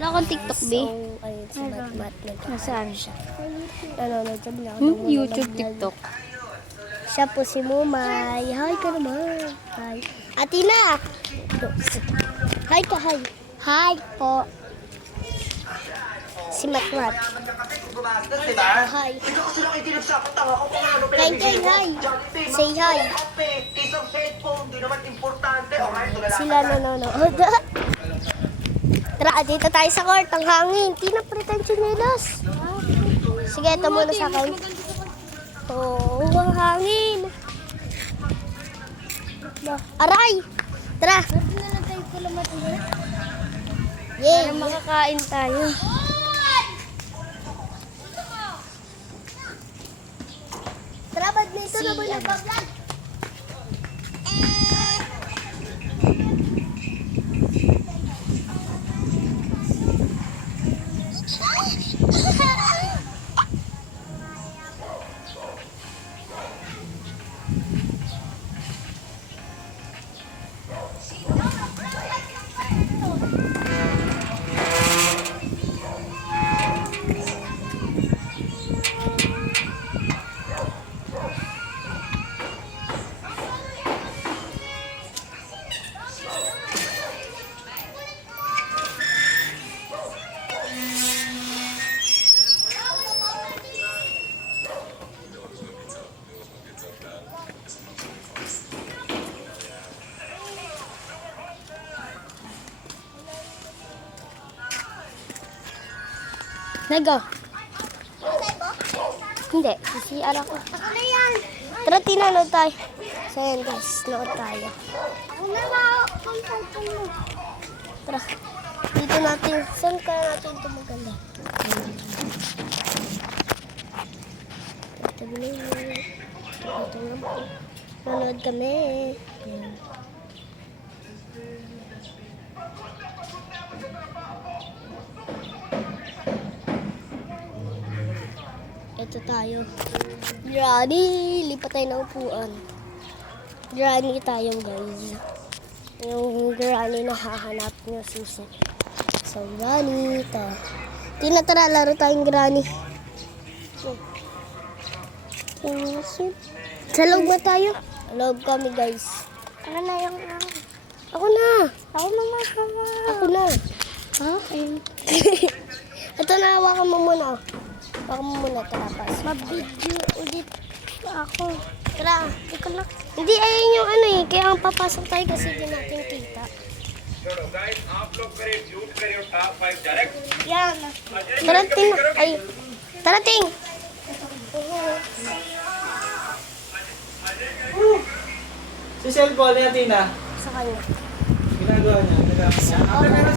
Wala akong TikTok, B. So, ayun, si Matmat. Nasaan siya? Nanonood siya lang. YouTube, TikTok. Siya po si Mumay. Hi ka naman. Hi. Atina! Hi ka, hi. Hi po. Si Matmat. Hi. Hi, hi. Say hi. Sila nanonood. Tara, dito tayo sa court. Ang hangin. Tina, pretensyon nilos. Sige, ito muna sa akin. Oo, ang hangin. Aray! Tara. Yay! Para makakain tayo. Tara, badminton na muna pa-vlog. Nego. Hindi, CCR ako. Ako na yan. Tara, Tina, load tayo. So, yan guys, load tayo. Ako na lang. Tara, dito natin. Saan kaya natin ito maganda? Tabi na yun. Ito lang po. Nanood kami. Ayan. Ito tayo. Granny! Lipat tayo ng upuan. Granny tayo guys. Yung granny na hahanap nyo susi. So, granny ito. Tina, tara, laro tayong granny. Sa loob na tayo. Sa loob kami guys. Ano na yung... Ako na. Ako naman, kama. Ako na. Ha? Ayun. Ito na, hawakan mo muna. Hawakan mo muna, tara pas. Mabidyo ulit ako. Tara, ikaw na. Hindi, ayun yung ano eh. Kaya ang papasok tayo kasi di natin kita. चलो गाइस आप लोग करें म्यूट करें और टॉप 5 direct Yan. Tara, Ting. Ay. Tara, Ting. Si cellphone niya, Tina. Sa kanya. Ginagawa niya.